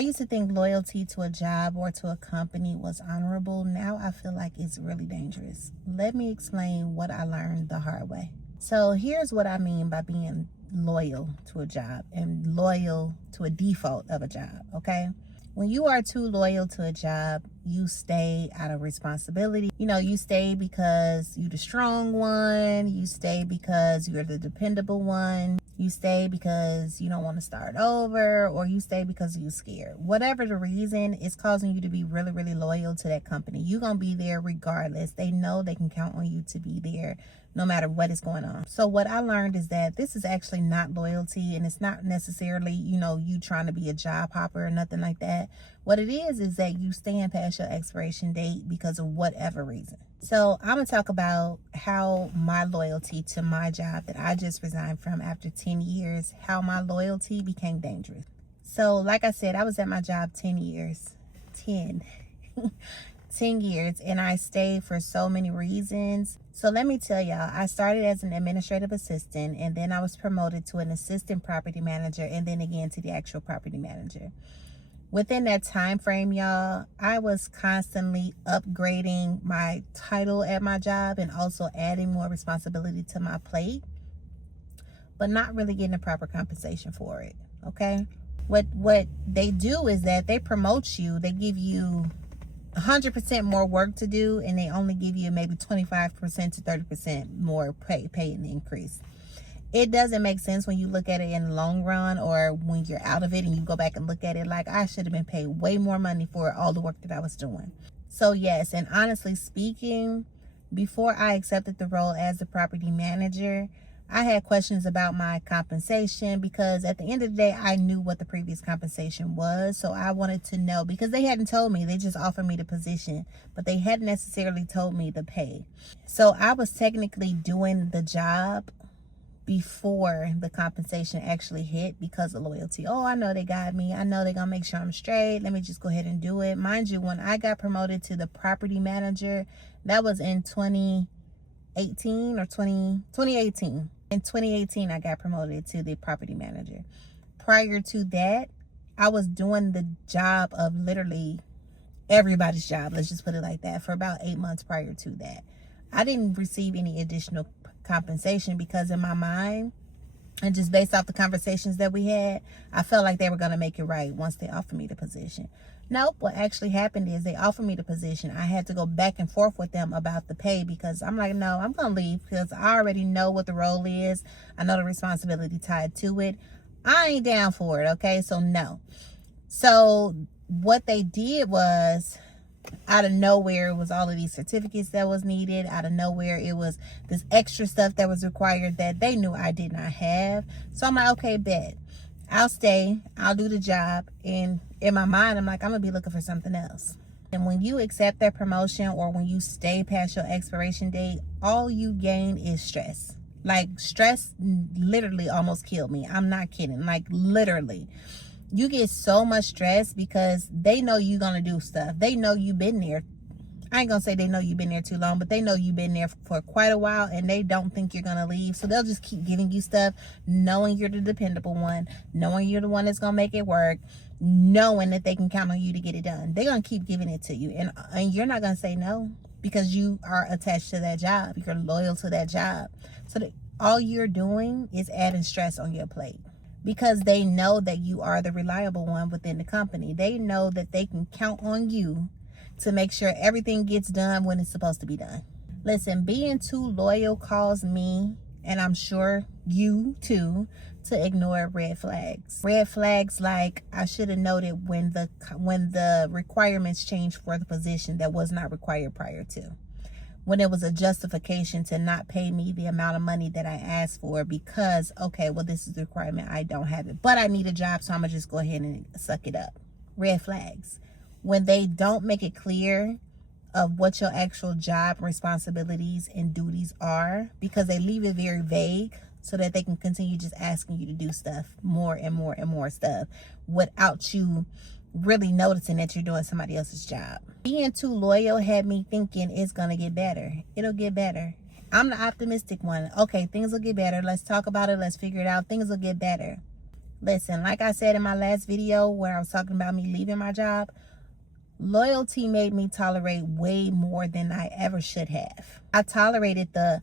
I used to think loyalty to a job or to a company was honorable. Now I feel like it's really dangerous. Let me explain what I learned the hard way. So here's what I mean by being loyal to a job and loyal to a default of a job, okay? When you are too loyal to a job, you stay out of responsibility. You stay because you're the strong one. You stay because you're the dependable one. You stay because you don't want to start over, or you stay because you're scared. Whatever the reason, it's causing you to be really, really loyal to that company. You're going to be there regardless. They know they can count on you to be there no matter what is going on. So what I learned is that this is actually not loyalty, and it's not necessarily, you trying to be a job hopper or nothing like that. What it is that you stand past your expiration date because of whatever reason. So I'm going to talk about how my loyalty to my job that I just resigned from after 10 years, how my loyalty became dangerous. So like I said, I was at my job 10 years, 10 years, and I stayed for so many reasons. So let me tell y'all, I started as an administrative assistant, and then I was promoted to an assistant property manager, and then again to the actual property manager. Within that time frame, y'all, I was constantly upgrading my title at my job and also adding more responsibility to my plate, but not really getting the proper compensation for it, okay? What they do is that they promote you, they give you 100% more work to do, and they only give you maybe 25% to 30% more pay and increase. It doesn't make sense when you look at it in the long run, or when you're out of it and you go back and look at it like, I should have been paid way more money for all the work that I was doing. So yes, and honestly speaking, before I accepted the role as the property manager, I had questions about my compensation, because at the end of the day, I knew what the previous compensation was. So I wanted to know, because they hadn't told me, they just offered me the position, but they hadn't necessarily told me the pay. So I was technically doing the job before the compensation actually hit because of loyalty. Oh, I know they got me. I know they're going to make sure I'm straight. Let me just go ahead and do it. Mind you, when I got promoted to the property manager, that was in 2018 or 2018. In 2018, I got promoted to the property manager. Prior to that, I was doing the job of literally everybody's job. Let's just put it like that, for about 8 months prior to that. I didn't receive any additional compensation because in my mind, and just based off the conversations that we had, I felt like they were going to make it right once they offered me the position. Nope. What actually happened is they offered me the position. I had to go back and forth with them about the pay, because I'm like, no, I'm going to leave because I already know what the role is. I know the responsibility tied to it. I ain't down for it. Okay. So no. So what they did was, out of nowhere, it was all of these certificates that was needed. Out of nowhere, it was this extra stuff that was required that they knew I did not have. So I'm like, okay, bet. I'll stay. I'll do the job. And in my mind, I'm like, I'm going to be looking for something else. And when you accept that promotion, or when you stay past your expiration date, all you gain is stress. Like, stress literally almost killed me. I'm not kidding. Like, literally. You get so much stress because they know you're going to do stuff. They know you've been there. I ain't going to say they know you've been there too long, but they know you've been there for quite a while, and they don't think you're going to leave. So they'll just keep giving you stuff, knowing you're the dependable one, knowing you're the one that's going to make it work, knowing that they can count on you to get it done. They're going to keep giving it to you. And you're not going to say no, because you are attached to that job. You're loyal to that job. So all you're doing is adding stress on your plate, because they know that you are the reliable one within the company. They know that they can count on you to make sure everything gets done when it's supposed to be done. Listen, being too loyal caused me, and I'm sure you too, to ignore red flags. Red flags like, I should have noted when the requirements changed for the position that was not required prior to. When it was a justification to not pay me the amount of money that I asked for, because, okay, well, this is the requirement, I don't have it, but I need a job, so I'm gonna just go ahead and suck it up. Red flags. When they don't make it clear of what your actual job responsibilities and duties are, because they leave it very vague so that they can continue just asking you to do stuff, more and more and more stuff, without you really noticing that you're doing somebody else's job. Being too loyal had me thinking it's gonna get better. It'll get better. I'm the optimistic one. Okay, things will get better. Let's talk about it. Let's figure it out. Things will get better. Listen, like I said in my last video where I was talking about me leaving my job, loyalty made me tolerate way more than I ever should have. I tolerated the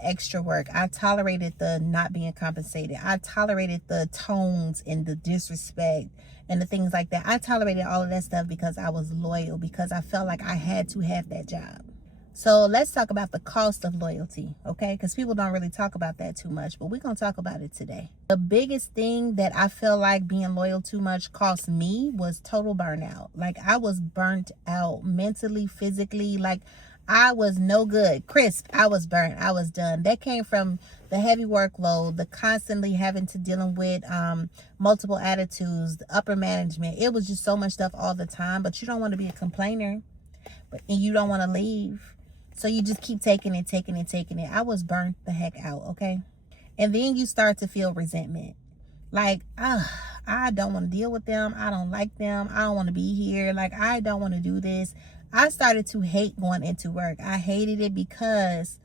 extra work. I tolerated the not being compensated. I tolerated the tones and the disrespect and the things like that. I tolerated all of that stuff because I was loyal, because I felt like I had to have that job. So let's talk about the cost of loyalty, okay? Because people don't really talk about that too much, but we're going to talk about it today. The biggest thing that I feel like being loyal too much cost me was total burnout. Like, I was burnt out mentally, physically. Like, I was no good. Crisp. I was burnt. I was done. That came from the heavy workload, the constantly having to dealing with multiple attitudes, the upper management. It was just so much stuff all the time, but you don't want to be a complainer, and you don't want to leave. So you just keep taking it. I was burnt the heck out, okay? And then you start to feel resentment. Like, I don't want to deal with them. I don't like them. I don't want to be here. Like, I don't want to do this. I started to hate going into work. I hated it because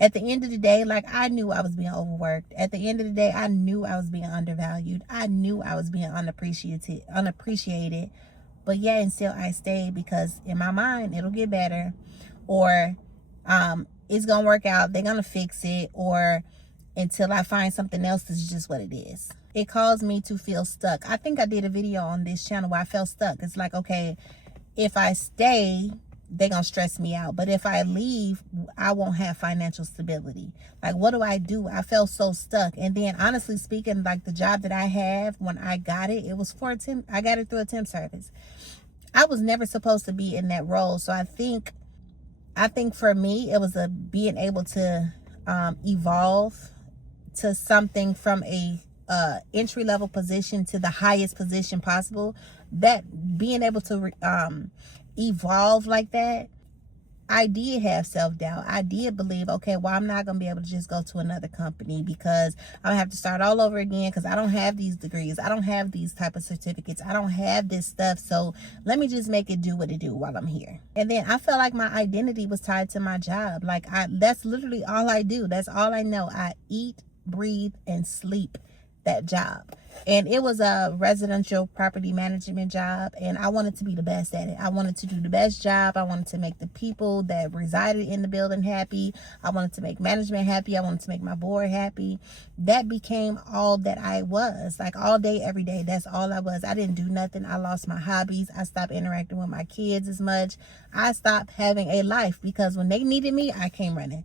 at the end of the day, like, I knew I was being overworked. At the end of the day, I knew I was being undervalued. I knew I was being unappreciated. But yet and still I stayed because in my mind, it'll get better. Or it's gonna work out, they're gonna fix it, or until I find something else that's just what it is. It caused me to feel stuck. I think I did a video on this channel where I felt stuck. It's like, okay, if I stay, they're gonna stress me out, but if I leave, I won't have financial stability. Like, what do? I felt so stuck. And then honestly speaking, like, the job that I have, when I got it, it was for a temp. I got it through a temp service. I was never supposed to be in that role. So I think for me, it was being able to evolve to something from a entry-level position to the highest position possible. That being able to evolve like that, I did have self-doubt. I did believe, okay, well, I'm not going to be able to just go to another company because I'm going to have to start all over again because I don't have these degrees. I don't have these type of certificates. I don't have this stuff. So let me just make it do what it do while I'm here. And then I felt like my identity was tied to my job. Like, that's literally all I do. That's all I know. I eat, breathe, and sleep that job. And it was a residential property management job, and I wanted to be the best at it. I wanted to do the best job. I wanted to make the people that resided in the building happy. I wanted to make management happy. I wanted to make my board happy. That became all that I was. Like, all day, every day, that's all I was. I didn't do nothing. I lost my hobbies. I stopped interacting with my kids as much. I stopped having a life because when they needed me, I came running.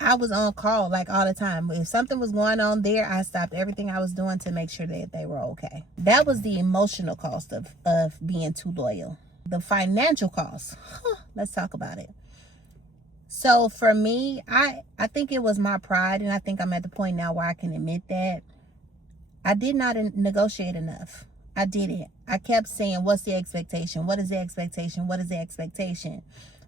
I was on call like all the time. If something was going on there, I stopped everything I was doing to make sure that they were okay. That was the emotional cost of being too loyal. The financial cost, let's talk about it. So for me, I think it was my pride, and I think I'm at the point now where I can admit that I did not negotiate enough. I didn't. I kept saying, what's the expectation? What is the expectation? What is the expectation?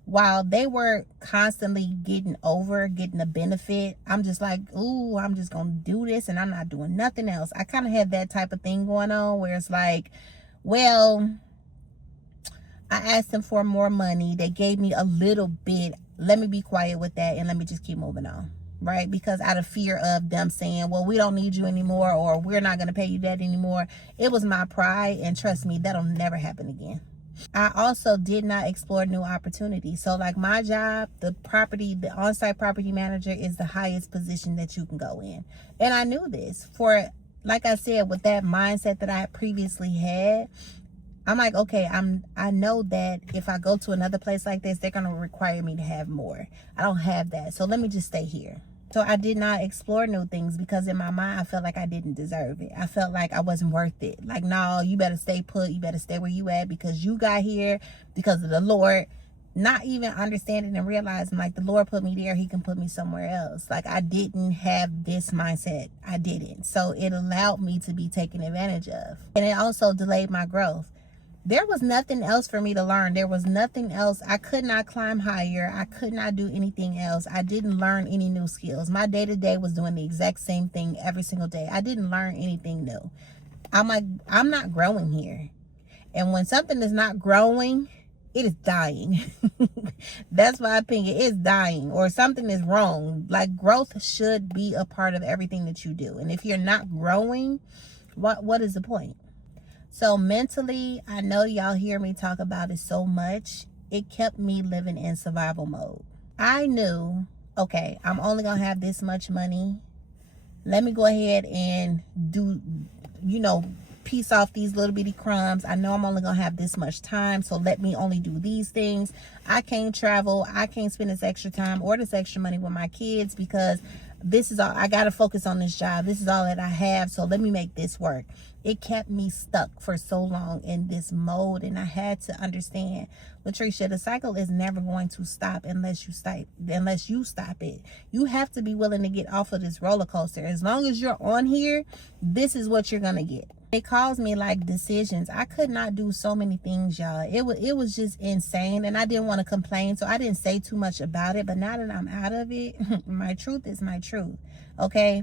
While they were constantly getting a benefit, I'm just like, ooh, I'm just going to do this and I'm not doing nothing else. I kind of had that type of thing going on where it's like, well, I asked them for more money. They gave me a little bit. Let me be quiet with that and let me just keep moving on, right? Because out of fear of them saying, well, we don't need you anymore, or we're not going to pay you that anymore. It was my pride, and trust me, that'll never happen again. I also did not explore new opportunities. So like my job, the on-site property manager is the highest position that you can go in. And I knew this for, like I said, with that mindset that I had previously had, I'm like, okay, I know that if I go to another place like this, they're going to require me to have more. I don't have that. So let me just stay here. So I did not explore new things because in my mind, I felt like I didn't deserve it. I felt like I wasn't worth it. Like, no, you better stay put. You better stay where you at because you got here because of the Lord. Not even understanding and realizing, like, the Lord put me there, he can put me somewhere else. Like, I didn't have this mindset. I didn't. So it allowed me to be taken advantage of. And it also delayed my growth. There was nothing else for me to learn. There was nothing else. I could not climb higher. I could not do anything else. I didn't learn any new skills. My day-to-day was doing the exact same thing every single day. I didn't learn anything new. I'm like, I'm not growing here. And when something is not growing, it is dying. That's my opinion. It's dying, or something is wrong. Like, growth should be a part of everything that you do. And if you're not growing, What is the point? So mentally, I know y'all hear me talk about it so much. It kept me living in survival mode. I knew, okay, I'm only going to have this much money. Let me go ahead and do, piece off these little bitty crumbs. I know I'm only going to have this much time, so let me only do these things. I can't travel. I can't spend this extra time or this extra money with my kids because this is all I got to focus on. This job, this is all that I have, so let me make this work. It kept me stuck for so long in this mode, and I had to understand, Latricia, the cycle is never going to stop unless you stop it. You have to be willing to get off of this roller coaster. As long as you're on here, this is what you're gonna get. It caused me like decisions. I could not do so many things, y'all. It was just insane, and I didn't want to complain, so I didn't say too much about it. But now that I'm out of it, my truth is my truth. Okay.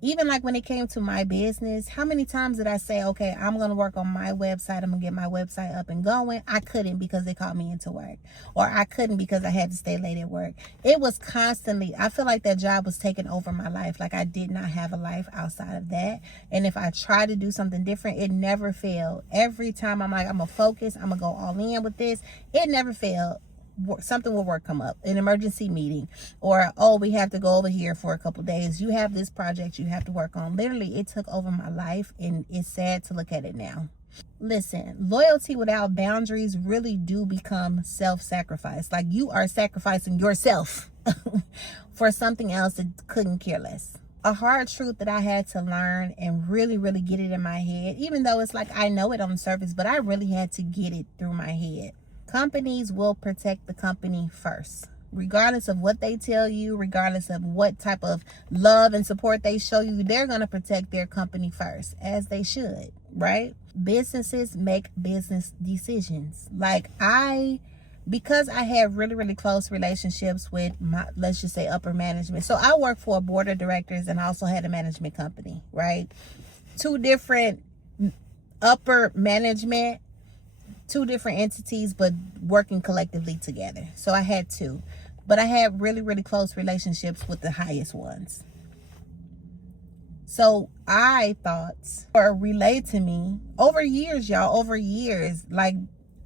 Even like when it came to my business, how many times did I say, okay, I'm going to work on my website. I'm going to get my website up and going. I couldn't because they called me into work, or I couldn't because I had to stay late at work. It was constantly, I feel like that job was taking over my life. Like I did not have a life outside of that. And if I tried to do something different, it never failed. Every time I'm like, I'm going to focus, I'm going to go all in with this. It never failed. Something will work come up, an emergency meeting, or we have to go over here for a couple days. You have this project you have to work on. Literally, it took over my life, and it's sad to look at it now. Listen, loyalty without boundaries really do become self-sacrifice. Like you are sacrificing yourself for something else that couldn't care less. A hard truth that I had to learn and really, really get it in my head, even though it's like I know it on the surface, but I really had to get it through my head. Companies will protect the company first, regardless of what they tell you, regardless of what type of love and support they show you. They're going to protect their company first, as they should, right? Businesses make business decisions. Like because I have really, really close relationships with my, let's just say, upper management. So I work for a board of directors and I also had a management company, right? Two different upper management, two different entities, but working collectively together. So I had two, but I had really, really close relationships with the highest ones. So I thought, or relayed to me over years, y'all, like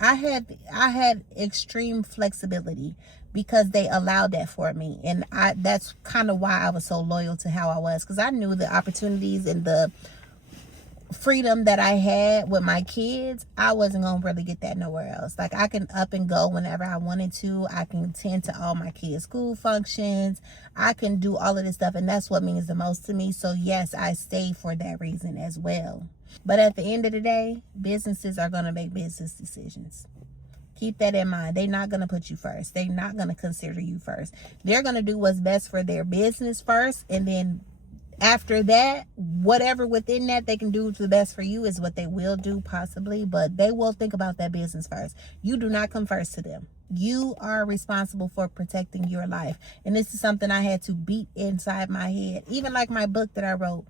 I had extreme flexibility because they allowed that for me. And that's kind of why I was so loyal to how I was, because I knew the opportunities and the freedom that I had with my kids, I wasn't gonna really get that nowhere else. Like I can up and go whenever I wanted to. I can attend to all my kids' school functions. I can do all of this stuff, and that's what means the most to me. So yes, I stay for that reason as well. But at the end of the day, businesses are gonna make business decisions. Keep that in mind. They're not gonna put you first. They're not gonna consider you first. They're gonna do what's best for their business first, and then after that, whatever within that they can do to the best for you is what they will do, possibly, but they will think about that business first. You do not come first to them. You are responsible for protecting your life. And this is something I had to beat inside my head. Even like my book that I wrote.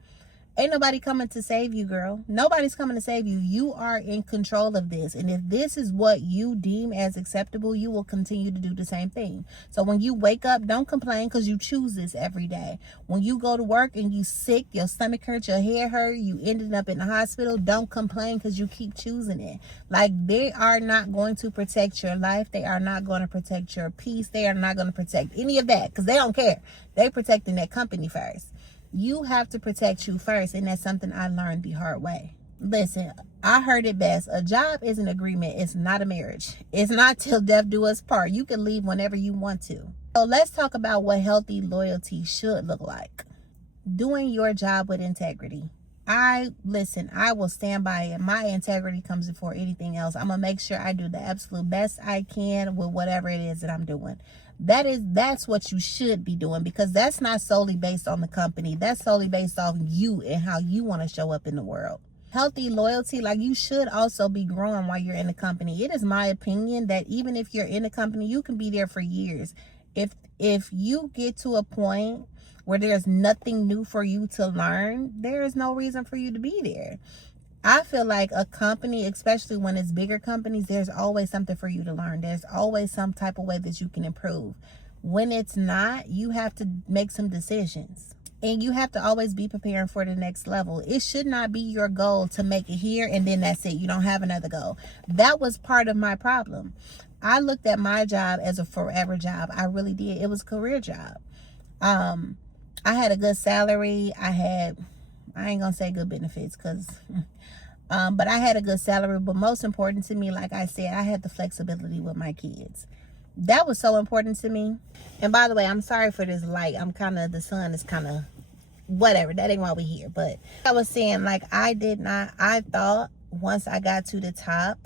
Ain't nobody coming to save you, girl. Nobody's coming to save you. You are in control of this. And if this is what you deem as acceptable, you will continue to do the same thing. So when you wake up, don't complain because you choose this every day. When you go to work and you sick, your stomach hurts, your hair hurt, you ended up in the hospital, don't complain because you keep choosing it. Like they are not going to protect your life. They are not going to protect your peace. They are not going to protect any of that because they don't care. They protecting that company first. You have to protect you first, and that's something I learned the hard way. Listen, I heard it best. A job is an agreement. It's not a marriage. It's not till death do us part. You can leave whenever you want to. So let's talk about what healthy loyalty should look like. Doing your job with integrity. I will stand by it. My integrity comes before anything else. I'm going to make sure I do the absolute best I can with whatever it is that I'm doing. That's what you should be doing, because that's not solely based on the company. That's solely based off you and how you want to show up in the world. Healthy loyalty, like you should also be growing while you're in the company. It is my opinion that even if you're in the company, you can be there for years. If you get to a point where there's nothing new for you to learn, there is no reason for you to be there. I feel like a company, especially when it's bigger companies, there's always something for you to learn. There's always some type of way that you can improve. When it's not, you have to make some decisions. And you have to always be preparing for the next level. It should not be your goal to make it here and then that's it. You don't have another goal. That was part of my problem. I looked at my job as a forever job. I really did. It was a career job. I had a good salary. I ain't gonna say good benefits because but I had a good salary. But most important to me, like I said, I had the flexibility with my kids. That was so important to me. And by the way, I'm sorry for this light. The sun is kind of whatever. That ain't why we're here. But I was saying, like, I thought once I got to the top,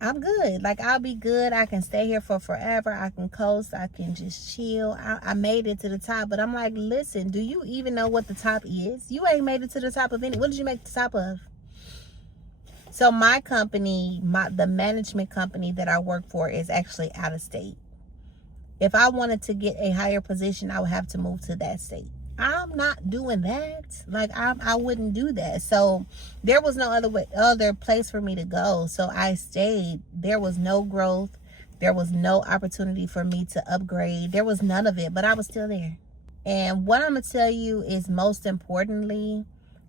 I'm good. Like, I'll be good. I can stay here for forever. I can coast. I can just chill. I made it to the top. But I'm like, listen, do you even know what the top is? You ain't made it to the top of any. What did you make the top of? So my company, the management company that I work for is actually out of state. If I wanted to get a higher position, I would have to move to that state. I'm not doing that. Like, I wouldn't do that. So there was no other place for me to go. So I stayed. There was no growth. There was no opportunity for me to upgrade. There was none of it, but I was still there. And what I'm going to tell you is, most importantly,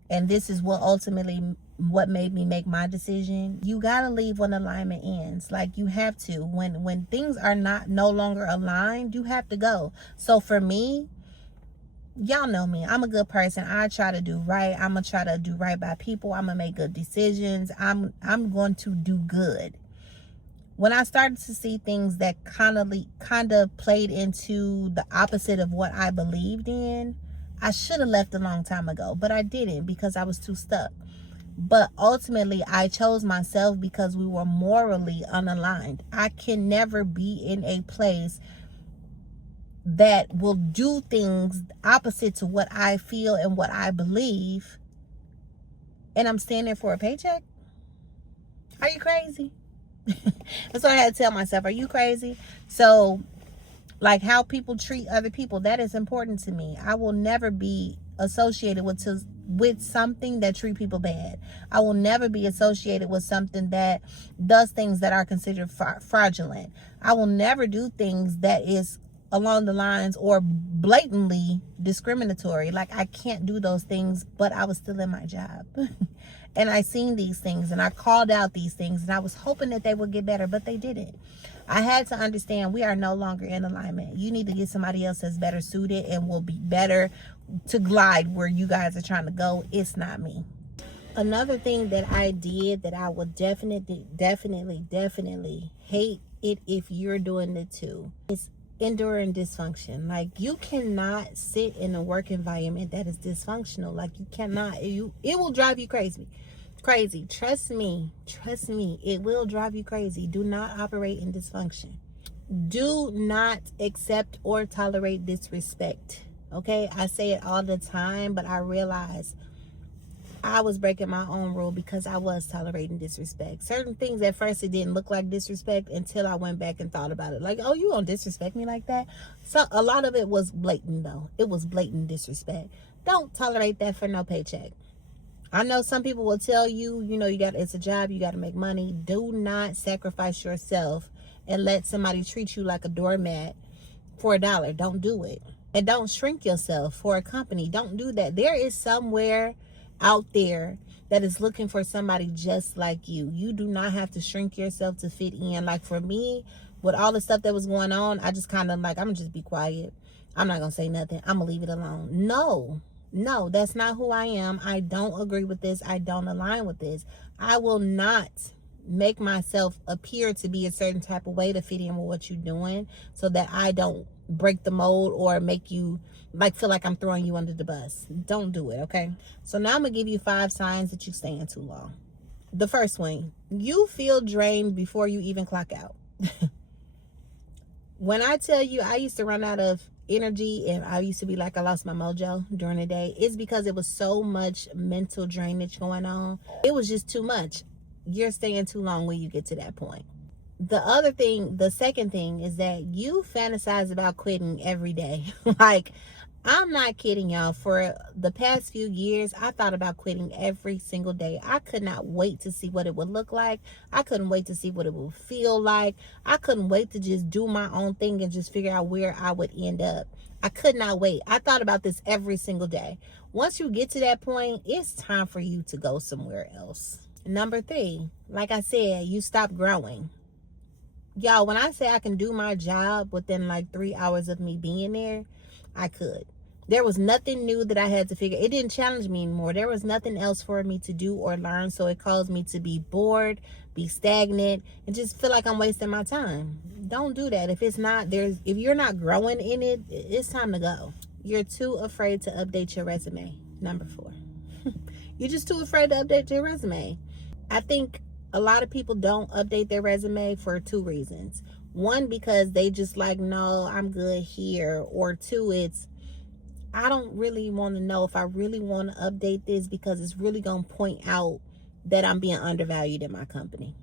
and this is what made me make my decision, you got to leave when alignment ends. Like, you have to. When things are no longer aligned, you have to go. So for me, y'all know me. I'm a good person. I try to do right. I'm going to try to do right by people. I'm going to make good decisions. I'm going to do good. When I started to see things that kind of played into the opposite of what I believed in, I should have left a long time ago, but I didn't because I was too stuck. But ultimately, I chose myself because we were morally unaligned. I can never be in a place that will do things opposite to what I feel and what I believe, and I'm standing for a paycheck. Are you crazy? That's what I had to tell myself. Are you crazy? So, like, how people treat other people, that is important to me. I will never be associated with something that treat people bad. I will never be associated with something that does things that are considered fraudulent. I will never do things that is along the lines or blatantly discriminatory. Like, I can't do those things, but I was still in my job. And I seen these things and I called out these things and I was hoping that they would get better, but they didn't. I had to understand we are no longer in alignment. You need to get somebody else that's better suited and will be better to glide where you guys are trying to go. It's not me. Another thing that I did that I would definitely hate it if you're doing it too is enduring dysfunction. Like, you cannot sit in a work environment that is dysfunctional. Like, you cannot. It will drive you crazy. Trust me, it will drive you crazy. Do not operate in dysfunction. Do not accept or tolerate disrespect. Okay, I say it all the time, but I realize I was breaking my own rule because I was tolerating disrespect. Certain things at first, it didn't look like disrespect until I went back and thought about it. Like, oh, you gonna disrespect me like that? So a lot of it was blatant, though. It was blatant disrespect. Don't tolerate that for no paycheck. I know some people will tell you, it's a job, you got to make money. Do not sacrifice yourself and let somebody treat you like a doormat for $1. Don't do it. And don't shrink yourself for a company. Don't do that. There is somewhere out there that is looking for somebody just like you. You do not have to shrink yourself to fit in. Like, for me, with all the stuff that was going on, I just kind of like, I'm going to just be quiet. I'm not going to say nothing. I'm going to leave it alone. No, that's not who I am. I don't agree with this. I don't align with this. I will not make myself appear to be a certain type of way to fit in with what you're doing so that I don't break the mold or make you feel like I'm throwing you under the bus. Don't do it, okay? So now I'm going to give you 5 signs that you're staying too long. The first one, you feel drained before you even clock out. When I tell you I used to run out of energy and I used to be like I lost my mojo during the day, it's because it was so much mental drainage going on. It was just too much. You're staying too long when you get to that point. The second thing is that you fantasize about quitting every day. Like, I'm not kidding y'all. For the past few years, I thought about quitting every single day. I could not wait to see what it would look like. I couldn't wait to see what it would feel like. I couldn't wait to just do my own thing and just figure out where I would end up. I could not wait. I thought about this every single day. Once you get to that point, it's time for you to go somewhere else. Number 3, like I said, you stop growing. Y'all, when I say I can do my job within like 3 hours of me being there, I could. There was nothing new that I had to figure. It didn't challenge me anymore. There was nothing else for me to do or learn. So it caused me to be bored, be stagnant, and just feel like I'm wasting my time. Don't do that. If you're not growing in it, it's time to go. You're too afraid to update your resume. Number 4. You're just too afraid to update your resume. I think a lot of people don't update their resume for 2 reasons. 1, because they just like, no, I'm good here. Or 2, it's, I don't really want to know if I really want to update this because it's really going to point out that I'm being undervalued in my company.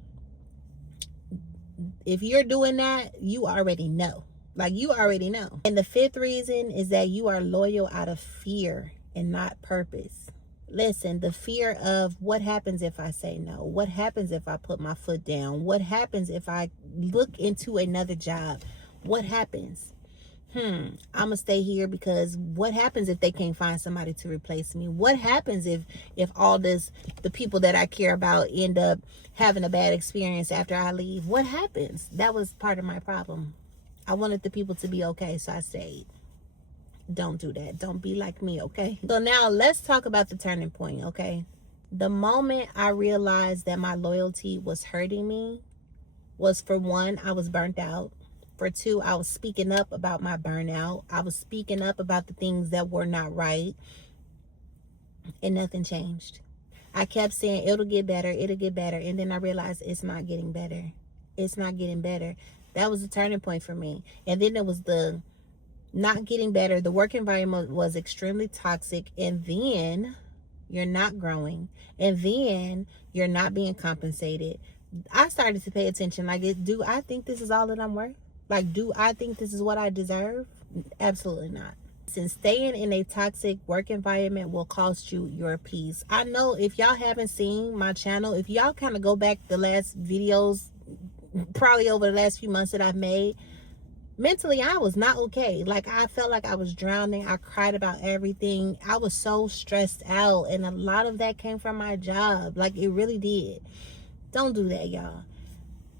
If you're doing that, you already know. Like, you already know. And the 5th reason is that you are loyal out of fear and not purpose. Listen, the fear of what happens if I say no? What happens if I put my foot down? What happens if I look into another job? What happens? I'm going to stay here because what happens if they can't find somebody to replace me? What happens if all this, the people that I care about end up having a bad experience after I leave? What happens? That was part of my problem. I wanted the people to be okay, so I stayed. Don't do that. Don't be like me, okay? So now let's talk about the turning point, okay? The moment I realized that my loyalty was hurting me was, for 1, I was burnt out. For 2, I was speaking up about my burnout. I was speaking up about the things that were not right. And nothing changed. I kept saying, it'll get better, it'll get better. And then I realized it's not getting better. It's not getting better. That was the turning point for me. And then it was the not getting better. The work environment was extremely toxic, and then you're not growing, and then you're not being compensated. I started to pay attention. Like, do I think this is all that I'm worth? Like, do I think this is what I deserve? Absolutely not. Since staying in a toxic work environment will cost you your peace. I know if y'all haven't seen my channel, if y'all kind of go back the last videos, probably over the last few months that I've made, mentally, I was not okay. Like, I felt like I was drowning. I cried about everything. I was so stressed out. And a lot of that came from my job. Like, it really did. Don't do that, y'all.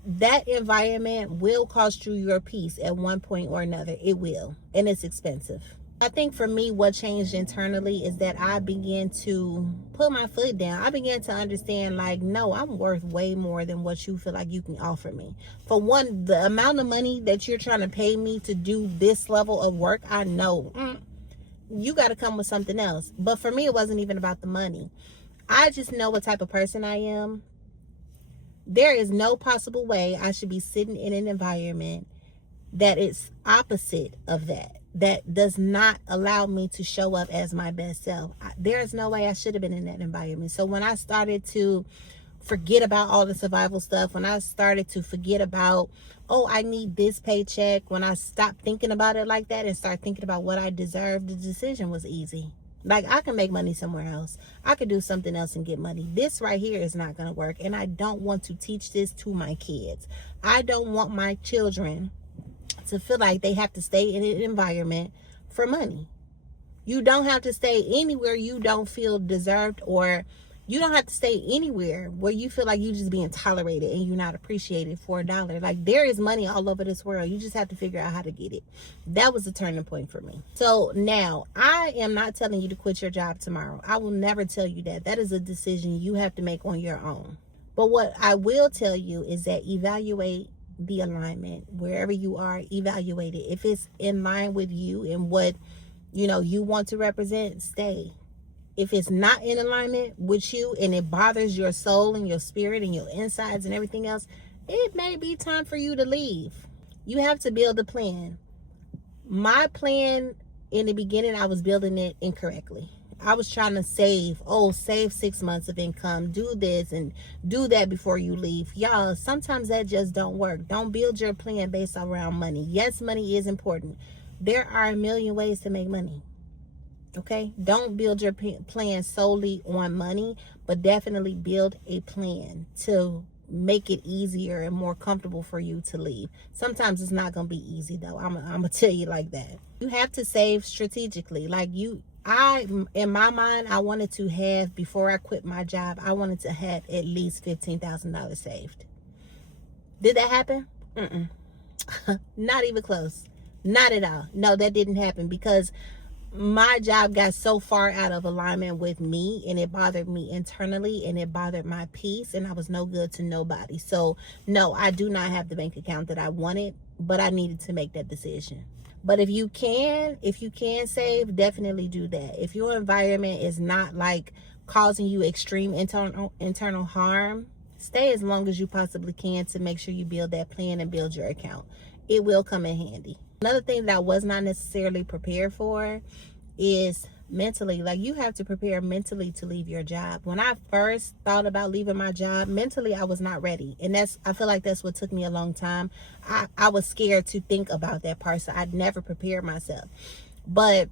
That environment will cost you your peace at one point or another. It will. And it's expensive. I think for me, what changed internally is that I began to put my foot down. I began to understand, like, no, I'm worth way more than what you feel like you can offer me. For 1, the amount of money that you're trying to pay me to do this level of work, I know you got to come with something else. But for me, it wasn't even about the money. I just know what type of person I am. There is no possible way I should be sitting in an environment that is opposite of that does not allow me to show up as my best self. There is no way I should have been in that environment. So when I started to forget about all the survival stuff, when I started to forget about, oh, I need this paycheck, when I stopped thinking about it like that and start thinking about what I deserved, the decision was easy. Like, I can make money somewhere else. I could do something else and get money. This right here is not going to work. And I don't want to teach this to my kids. I don't want my children to feel like they have to stay in an environment for money. You don't have to stay anywhere you don't feel deserved, or you don't have to stay anywhere where you feel like you're just being tolerated and you're not appreciated for $1. Like, there is money all over this world. You just have to figure out how to get it. That was a turning point for me. So now, I am not telling you to quit your job tomorrow. I will never tell you that. That is a decision you have to make on your own. But what I will tell you is that evaluate the alignment. Wherever you are, evaluate it. If it's in line with you and what you want to represent, stay. If it's not in alignment with you and it bothers your soul and your spirit and your insides and everything else, it may be time for you to leave. You have to build a plan. My plan in the beginning, I was building it incorrectly. I was trying to save 6 months of income, do this and do that before you leave. Y'all, sometimes that just don't work. Don't build your plan based around money. Yes, money is important. There are a million ways to make money. Okay, don't build your plan solely on money, but definitely build a plan to make it easier and more comfortable for you to leave. Sometimes it's not gonna be easy though. I'm gonna tell you like that. You have to save strategically. Like in my mind, I wanted to have, before I quit my job, I wanted to have at least $15,000 saved. Did that happen? Not even close. Not at all. No, that didn't happen because my job got so far out of alignment with me, and it bothered me internally, and it bothered my peace, and I was no good to nobody. So no, I do not have the bank account that I wanted, but I needed to make that decision. But if you can save, definitely do that. If your environment is not like causing you extreme internal harm, stay as long as you possibly can to make sure you build that plan and build your account. It will come in handy. Another thing that I was not necessarily prepared for is mentally. Like, you have to prepare mentally to leave your job. When I first thought about leaving my job, mentally I was not ready. And I feel like that's what took me a long time. I was scared to think about that part, so I'd never prepared myself. But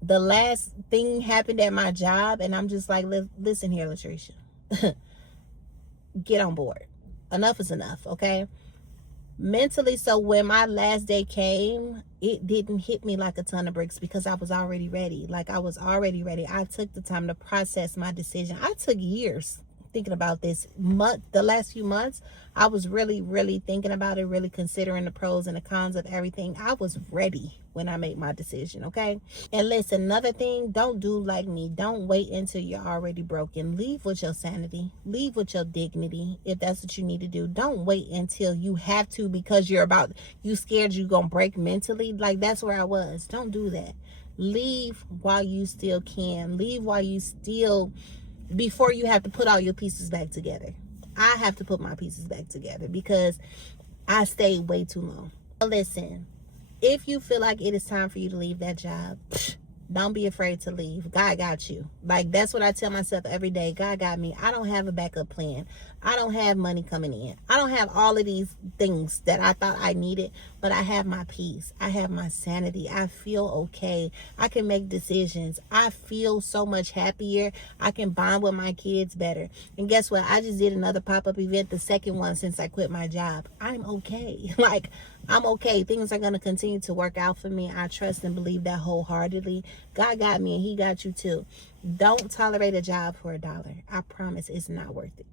the last thing happened at my job, and I'm just like, listen here, Latricia. Get on board. Enough is enough, okay? Mentally, so when my last day came, it didn't hit me like a ton of bricks because I was already ready. Like, I was already ready. I took the time to process my decision. I took years thinking about this. The last few months, I was really, really thinking about it, really considering the pros and the cons of everything. I was ready when I made my decision, okay? And listen, another thing, don't do like me. Don't wait until you're already broken. Leave with your sanity. Leave with your dignity, if that's what you need to do. Don't wait until you have to because you scared you're gonna break mentally. Like, that's where I was. Don't do that. Leave while you still can. Leave while you still, before you have to put all your pieces back together. I have to put my pieces back together because I stayed way too long. Listen, if you feel like it is time for you to leave that job, don't be afraid to leave. God got you. Like, that's what I tell myself every day. God got me. I don't have a backup plan. I don't have money coming in. I don't have all of these things that I thought I needed, but I have my peace. I have my sanity. I feel okay. I can make decisions. I feel so much happier. I can bond with my kids better. And guess what? I just did another pop-up event, the second one since I quit my job. I'm okay. Like, I'm okay. Things are going to continue to work out for me. I trust and believe that wholeheartedly. God got me and he got you too. Don't tolerate a job for $1. I promise it's not worth it.